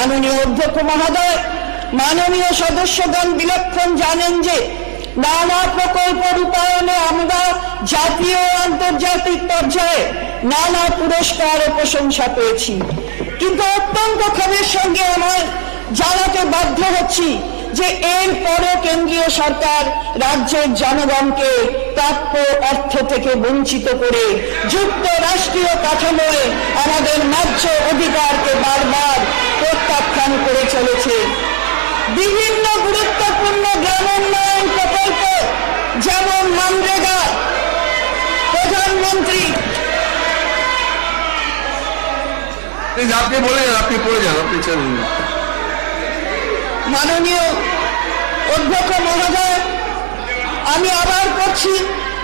মাননীয় অধ্যক্ষ মহোদয়, মাননীয় সদস্যগণ বিলক্ষণ জানেন যে নানা প্রকল্প রূপায়ণে আমরা জাতীয় আন্তর্জাতিক পর্যায়ে নানা পুরস্কার ও প্রশংসা পেয়েছি। কিন্তু অত্যন্ত ক্ষোভের সঙ্গে আমার জানাতে বাধ্য হচ্ছি যে এর পরে কেন্দ্রীয় সরকার রাজ্যের জনগণকে প্রাপ্য অর্থ থেকে বঞ্চিত করে যুক্তরাষ্ট্রীয় কাঠামোয় আমাদের ন্যায্য অধিকারকে বারবার প্রত্যাখ্যান করে চলেছে। বিভিন্ন গুরুত্বপূর্ণ গ্রামোন্নয়ন প্রকল্প যেমন মানরেগা প্রধানমন্ত্রী। আপনি বলে যান আপনি পড়ে যান আপনি চলুন। মাননীয় অধ্যক্ষ মহোদয় আমি আবার করছি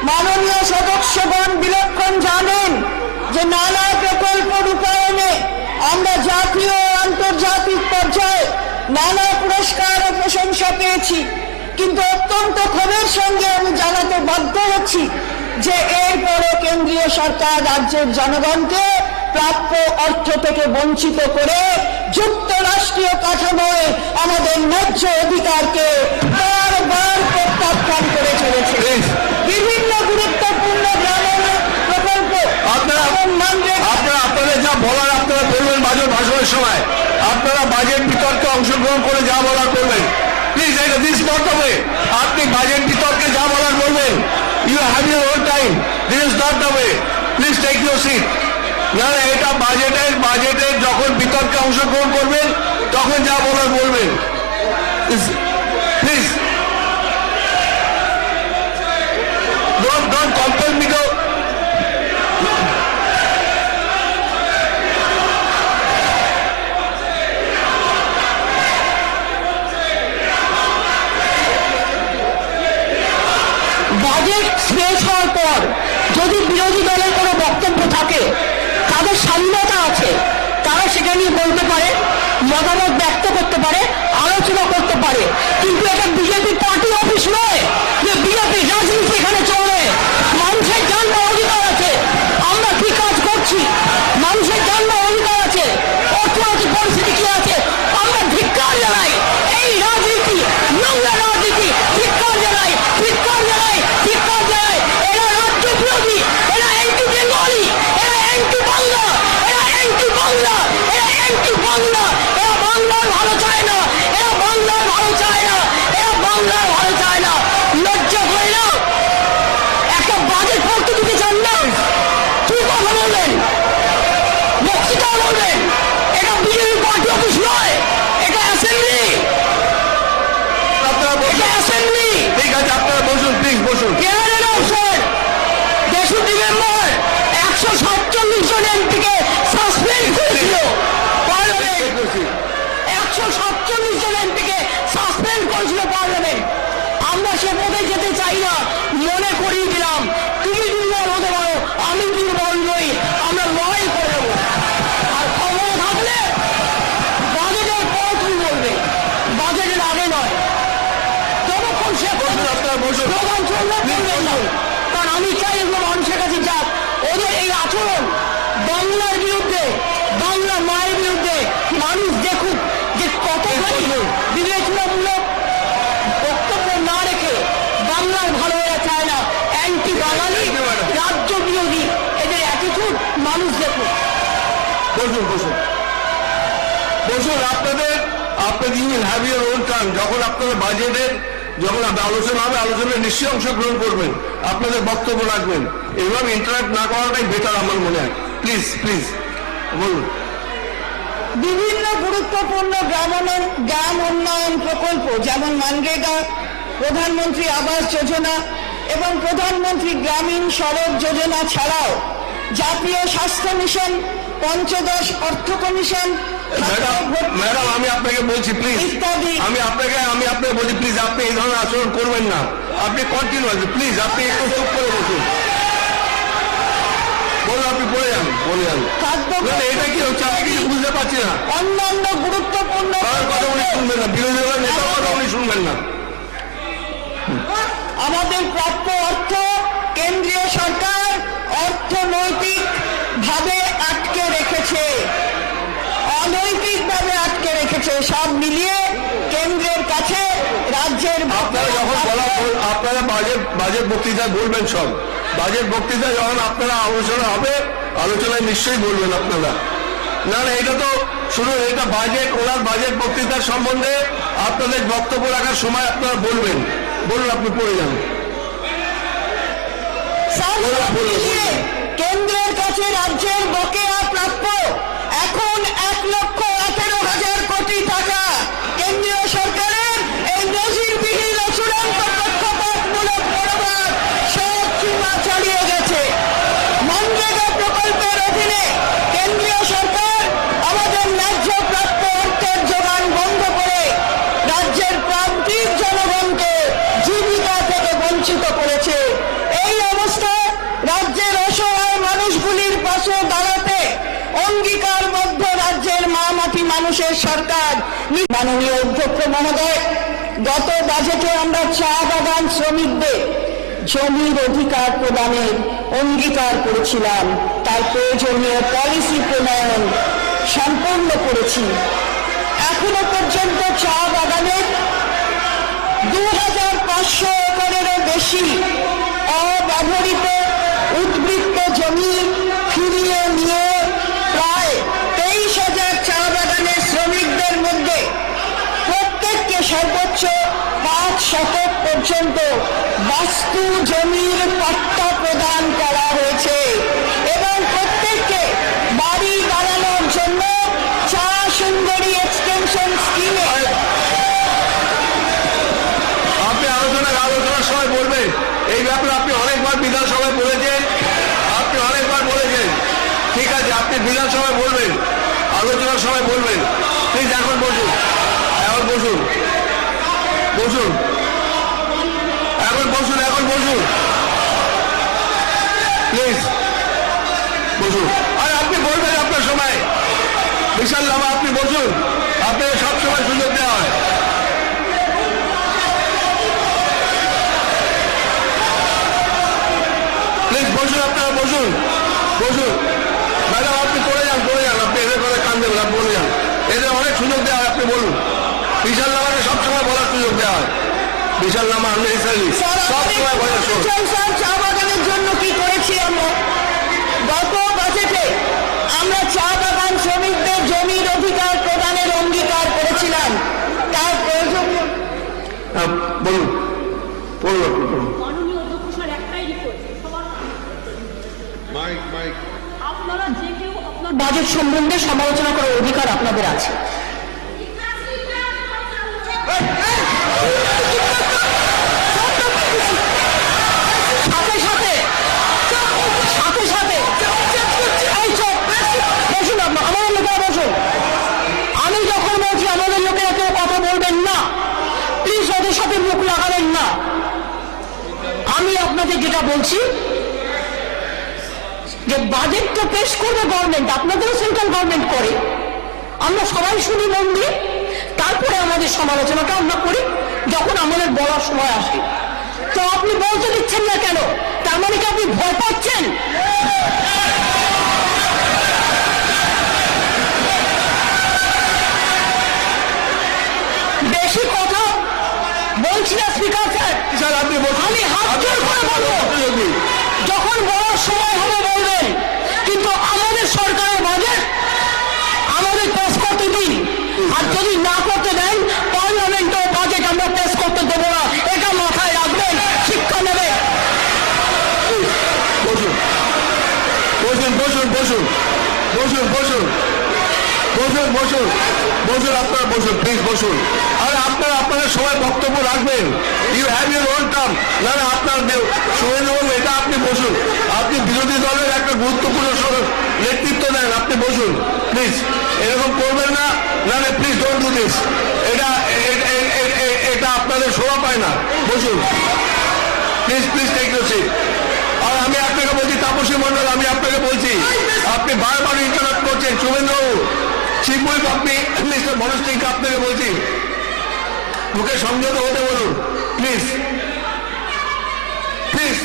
মাননীয় সদস্যগণ বিলক্ষণ জানেন যে নানা প্রকল্প রূপায়ণে আমরা জাতীয় আন্তর্জাতিক পর্যায়ে নানা পুরস্কার ও প্রশংসা পেয়েছি। কিন্তু অত্যন্ত ক্ষোভের সঙ্গে আমি জানাতে বাধ্য হচ্ছি যে এরপরও কেন্দ্রীয় সরকার রাজ্যের জনগণকে প্রাপ্য অর্থ থেকে বঞ্চিত করে যুক্তরাষ্ট্রীয় কাঠামোয় আমাদের ন্যায্য অধিকারকে বারবার প্রত্যাখ্যান করে চলেছে। বিভিন্ন গুরুত্বপূর্ণ গ্রামীণ প্রকল্প আপনারা আপনাদের যা বলার আপনারা বলবেন বাজেট ভাষণের সময়। আপনারা বাজেট বিতর্কে অংশগ্রহণ করে যা বলার করবেন প্লিজ এটা দিস বর্তমানে আপনি বাজেট বিতর্কে যা বলার বলবেন। You have your own time this is not the way please take your seat না না, এটা বাজেটের বাজেটের যখন বিতর্কে অংশগ্রহণ করবেন তখন যা বলার বলবেন। নিয়ে বলতে পারে, মতামত ব্যক্ত করতে পারে, আলোচনা করতে পারে। কিন্তু এটা বিজেপি পার্টি অফিস নয় যে বিজেপি রাজনীতি এখানে চলে। মানুষের জন্য অধিকার আছে। আমরা কি কাজ করছি? মানুষের জন্য অধিকার আছে। অর্থনৈতিক পরিস্থিতি কি আছে? আমরা ধিক্কার জানাই। বক্তৃতা বলবেন এটা বিজেপি পার্টি অফিস নয় এটা অ্যাসেম্বলি আপনারা এটা অ্যাসেম্বলি ঠিক আছে আপনারা বসুন প্লিজ বসুন। কেরালের অবসর তেষট্টি মেম্বার একশো সাতচল্লিশ জন এমপিকে সাসপেন্ড করেছিল। একশো সাতচল্লিশ জন এমপিকে সাসপেন্ড করেছিল পার্লামেন্ট। আমরা সে পদে যেতে চাই না মনে করিয়ে দিলাম। তুমি দুর্বল হতে পারো আমি দুর্বল প্রধান চলবে বলবেন না। কারণ আমি চাই এগুলো মানুষের কাছে যাক। ওদের এই আচরণ বাংলার বিরুদ্ধে বাংলা মায়ের বিরুদ্ধে মানুষ দেখুক যে কতখানি বিবেচনামূলক বক্তব্য না রেখে বাংলার ভালো এরা চায় না। অ্যান্টি বাঙালি. রাজ্য বিরোধী এদের অ্যাটিটিউড মানুষ দেখুক। বসুন বসুন। বসুন আপনাদের আপনাদের you have your own term যখন আপনারা বাজেটের যখন আলোচনা হবে, আলোচনায় নিশ্চয়ই অংশগ্রহণ করবেন। আপনাদের বক্তব্য রাখবেন। এভাবে ইন্টারাক্ট না করাটাই বেটার আমার মনে হয়। প্লিজ প্লিজ বলুন। বিভিন্ন গুরুত্বপূর্ণ গ্রামোন্নয়ন গ্রাম উন্নয়ন প্রকল্প, যেমন মানরেগা প্রধানমন্ত্রী আবাস যোজনা এবং প্রধানমন্ত্রী গ্রামীণ সড়ক যোজনা ছাড়াও জাতীয় স্বাস্থ্য মিশন পঞ্চদশ অর্থ কমিশন ম্যাডাম আমি আপনাকে বলছি প্লিজ। আমি আপনাকে আমি আপনাকে বলছি প্লিজ আপনি এই ধরনের আচরণ করবেন না। আপনি কন্টিনিউ আছে প্লিজ আপনি একটু চুপ করে বসুন। বলুন আপনি বলে যান বলে যান। খাদ্য না, না, এটা কি হচ্ছে? আমি কিছু বুঝতে পারছি না। অন্যান্য গুরুত্বপূর্ণ কথা উনি শুনবেন না? বিরোধী দলের নেতার কথা উনি শুনবেন না। আমাদের প্রাপ্য অর্থ কেন্দ্রীয় সরকার অর্থনৈতিক ভাবে আটকে রেখেছে। অনৈতিক ভাবে আটকে রেখেছে। সব মিলিয়ে কেন্দ্রের কাছে রাজ্যের আপনারা যখন বলা আপনারা বাজেট বাজেট বক্তৃতায় বলবেন সব। বাজেট বক্তৃতা যখন আপনারা আলোচনা হবে আলোচনায় নিশ্চয়ই বলবেন আপনারা। না না এটা তো শুধু এটা বাজেট ওনার বাজেট বক্তৃতার সম্বন্ধে আপনাদের বক্তব্য রাখার সময় আপনারা বলবেন। বলুন আপনি পড়ে যান। salva মাটি সরকার, মাননীয় অধ্যক্ষ মহোদয়, গত বাজেটে আমরা চা বাগান শ্রমিকদের জমির অধিকার প্রদানের অঙ্গীকার করেছিলাম। তার প্রয়োজনীয় পলিসি প্রণয়ন সম্পন্ন করেছি। এখনও পর্যন্ত চা বাগানের দু হাজার পাঁচশো একরেরও বেশি অব্যবহৃত উদ্বৃত্ত জমি সর্বোচ্চ পাঁচ শতক পর্যন্ত বাস্তু জমির পাট্টা প্রদান করা হয়েছে। এবং প্রত্যেককে বাড়ি বানানোর জন্য চা সুন্দরী এক্সটেনশন স্কিমে আপনি আলোচনা আলোচনার সময় বলবেন এই ব্যাপারে আপনি অনেকবার বিধানসভায় বলেছেন আপনি অনেকবার বলেছেন ঠিক আছে আপনি বিধানসভায় বলবেন আলোচনার সময় বলবেন প্লিজ এখন বসুন এখন বসুন বসুন এখন বসুন এখন বসুন। প্লিজ বসুন। আর, আপনি বলবেন আপনার সময়। বিশাল লামা, আপনি বসুন। আপনাকে সব সময় সুযোগ দেওয়া হয়। প্লিজ বসুন, আপনারা বসুন। বসুন। ম্যাডাম, আপনি পড়ে যান পড়ে যান। আপনি এদের করে কান দেবেন, আপনি বলে যান। এদের অনেক সুযোগ দেওয়া হয়, আপনি বলুন। বিশাল নামাকে সবসময় বলার সুযোগ দেওয়া হয় বিশাল নামা স্যার, সব সময় চা বাগানের জন্য কি করেছি আমরা? গত বাজেটে আমরা চা বাগান শ্রমিকদের জমির অধিকার প্রদানের অঙ্গীকার করেছিলাম। তার প্রয়োজনীয় হ্যাঁ, বলুন। বলুন আপনারা যে কেউ আপনার বাজেট সম্বন্ধে সমালোচনা করার অধিকার আপনাদের আছে। আপনাদের যেটা বলছি, যে বাজেট তো পেশ করবে গভর্নমেন্ট আপনাদেরও সেন্ট্রাল গভর্নমেন্ট করে। আমরা সবাই শুনি মন দিয়ে, তারপরে আমাদের সমালোচনাটা আমরা করি, যখন আমাদের বলার সময় আসে। তো আপনি বলতে দিচ্ছেন না কেন? তার মানে কি আপনি ভয় পাচ্ছেন? বেশি বলছি না স্পিকার স্যার। আপনি আমি হাত জোর করে বলব। যখন বলার সময় হবে বলবেন কিন্তু আমাদের সরকারের বাজেট আমাদের পেশ করতে দিন। আর যদি না করতে দেন পার্লামেন্টও বাজেট আমরা পেশ করতে দেবো না এটা মাথায় রাখবেন শিক্ষা নেবেন বসুন বসুন বসুন বসুন বসুন বসুন বসুন বসুন। বসুন আপনারা, বসুন প্লিজ বসুন। আর আপনারা আপনাদের সবাই বক্তব্য রাখবেন। You have your own term না না, আপনার শুভেন্দুবাবু এটা আপনি বসুন। আপনি বিরোধী দলের একটা গুরুত্বপূর্ণ নেতৃত্ব দেন, আপনি বসুন। প্লিজ এরকম করবেন না। না না প্লিজ ডোন্ট ডু দিস এটা এটা আপনাদের শোভা পায় না। বসুন। Please please take your seat আর আমি আপনাকে বলছি, তাপসী মন্ডল আমি আপনাকে বলছি, আপনি বারবার ইন্টারাপ্ট করছেন। শুভেন্দ্রবাবু শিবুই আপনি মিস্টার মনোজ সিংকে আপনাকে বলছি। মুখে সংযত হতে বলুন প্লিজ প্লিজ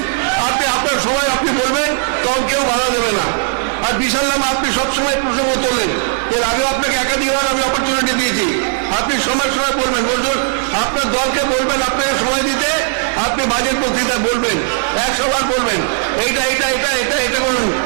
আপনি, আপনার সময় আপনি বলবেন, তখন কেউ বাধা দেবে না। আর বিশাল নাম আপনি সবসময় প্রসঙ্গ তোলেন। এর আগেও আপনাকে একাধিকবার আমি অপরচুনিটি দিয়েছি। আপনি সময় সময় বলবেন। বলুন আপনার দলকে বলবেন, আপনাকে সময় দিতে, আপনি বাজেট বক্তৃতা বলবেন, একশো বার বলবেন। এইটা এটা এটা এটা এটা করুন